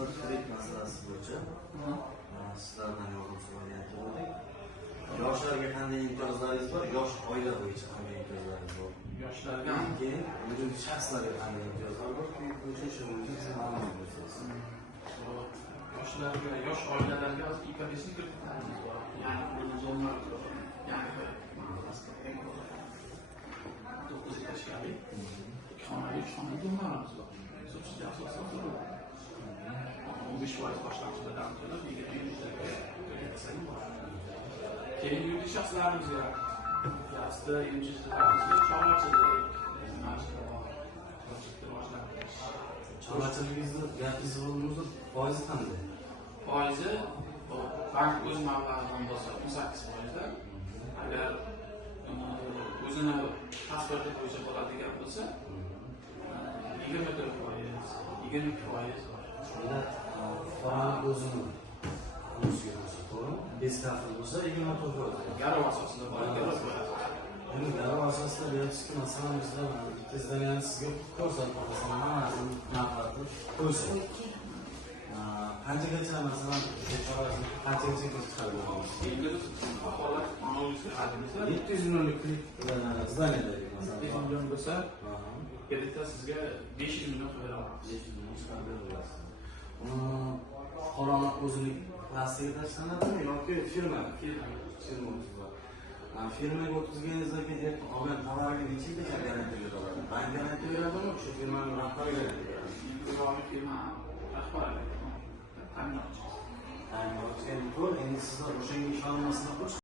Sizlar kredit masalasi bo'yicha sizlardan yordam so'ragan edik. Yoshlarga qanday imtiyozlaringiz bor? Yosh oila bo'yicha qanday imtiyozlaringiz bor? Yoshlarga keyin yuridik shaxslarga qanday imtiyozlar bor? Shu bo'yicha siz ma'lumot bersangiz. yoshlarga, yosh oilalarga IPVSni kreditlarimiz bor. Ya'ni qo'llanmalar bor. Ya'ni 9 yoshgalik xonali do'mlarimiz bor. Subsidiya asosida 15% boshlang'ichdan to'lab 20% bor. Keyin yuridik shaxslarimizga jasda imtiyozlarimiz chorvachilik, chorvachiligingizni gapingiz bo'ldingiz, foizi qanday? Foizi bank o'z mablag'idan bo'lsa 18%dan, agar o'zini pasporti bo'yicha bo'ladigan bo'lsa 24%, 22% bor. Shunda fuqaroning o'zini o'ziga bo'lsa, to'g'rimi? Beskafil bo'lsa 24%. Garov asosida bor, garov bo'ladi. Endi garov asosida deyapsizki, masalan bizda tezdan sizga ko'rsatib qo'ysaman, nafaqat qo'ysa. Qanchagacha masalan qanchagacha chiqarib olamiz? Endi holat analizga qadimizda 700 millionlik kredit zdaniyada masalan 7 million bo'lsa, kreditda sizga 500 million to'lay olamiz. 500 million chiqarib berasiz. Fuqaroning o'zining plastiga tashlanadimi yoki firma? Firmaga o'tkazganingizdan keyin olgan tovarga necha yilgacha garantiya beradi? Bank garantiya beradimi? Shu firmaning rahbari garantiya beradi? Firma rahbari ta'minotchi. Endi sizlar o'shanga ishonmasdan